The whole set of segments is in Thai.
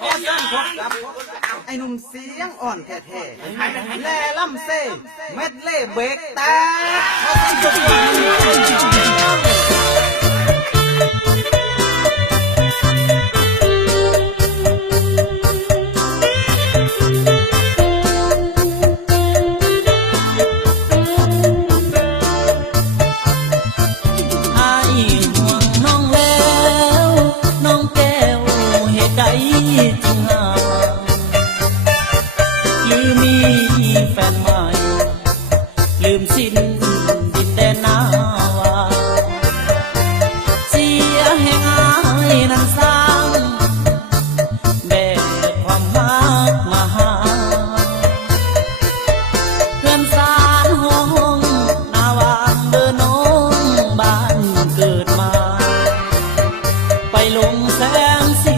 ขอเชิญพบกับไอ้หนุ่มเสียงอ่อนแท้ๆแล่ล่ำเซ่เม็ดเล่เบรกแตกขอเชิญพบแฟนใหม่ลืมสิ้นดินแดนนาวาเสียแห่งอายนั้นสร้างแบกความรักมาหาเพื่อนสารห้องนาวาเดินน้องบ้านเกิดมาไปลงแสงสี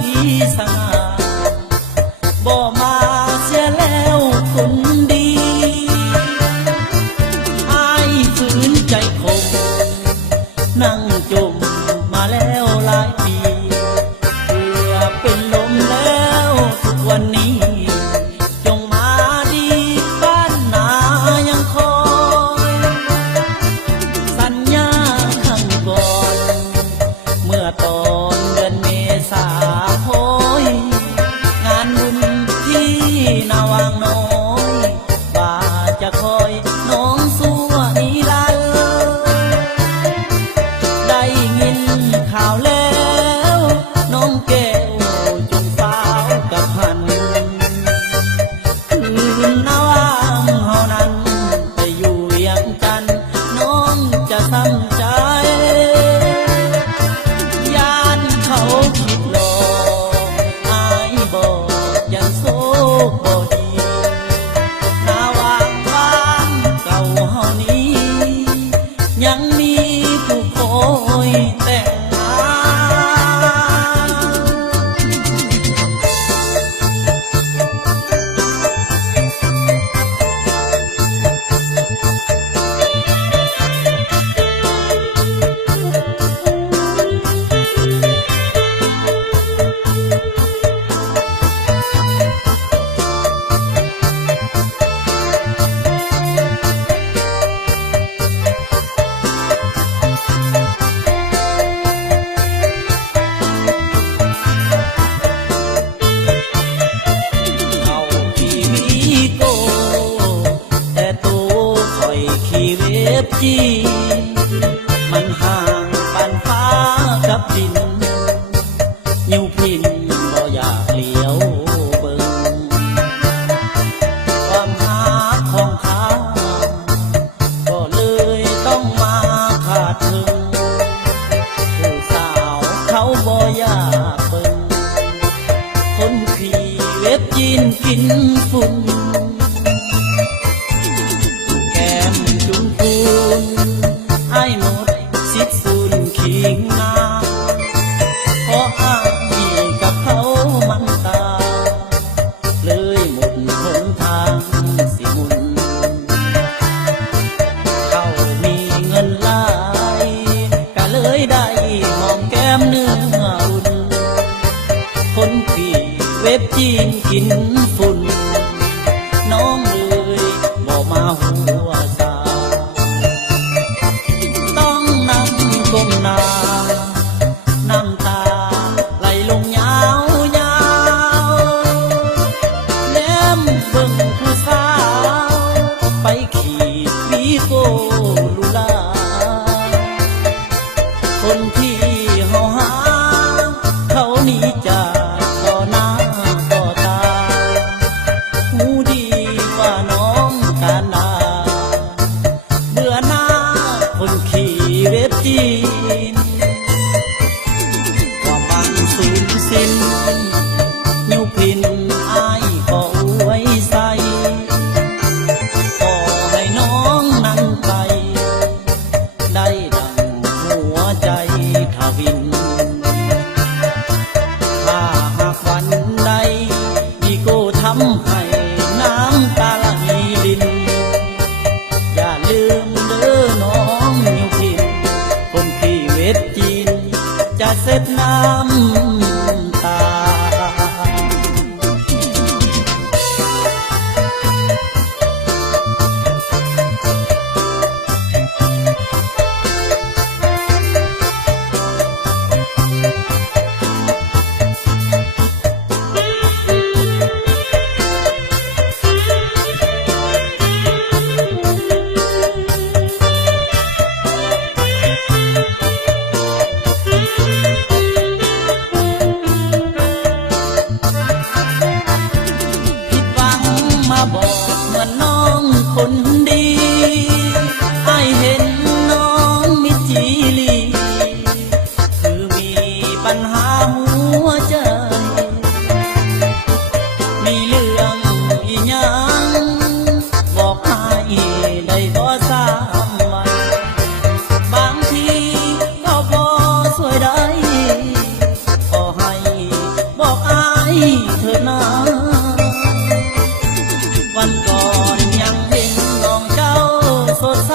สง่าบ่มาเสียแล้วคนดีใจคงนั่งจมมาแล้วหลายปีเพื่อเป็นลมแล้วทุกวันนี้จงมาดีบ้านนายังคอยสัญญาข้างก่อนเมื่อตอนเดือนเมษาโหยงานบุญที่นาวางน้อยว่าจะคอยน้องสู้นิรันดร์ข่าวแล้วน้องแก้วจงสาวกับพันคืนนาวางเฮานั้นไปอยู่เวียงจันทน์น้องจะซ้ำใจยานเขาคิดหลอกอายบอกยังโซกบ่ดีนาวางบ้านเก่าเฮานี้ยังมีผู้คอยแต่จีมันห่างปานฟ้ากับดินนิ้วพินบ่อยากเลี้ยวเบิ่งความหาของข้าก็เลยต้องมาขาดถึงผู้สาวเขาบ่อยากเบิ่งคนขี่เว็บจีนกินฝุ่นไอ้หมดสิทธิ์สูญขิงนาเพราะอ้ายกับเขามันตาเลยหมดหนทางสิมุนเขามีเงินหลายก็เลยได้มองแก้มเนื้ออุ่นคนขี่เว็บจีนกินฝุ่นน้องเลยบอกมาหัวก้มหน้าน้ำตาไหลลงยาวยาวแนมเบิ่งผู้สาวไปขี่วีโกลูลาคนที่เฮาหาเขาหนีจากต่อหน้าต่อตาหูดีว่าน้องการดา เธอนาวันก่อนยังเห็นน้องเจ้าสดใส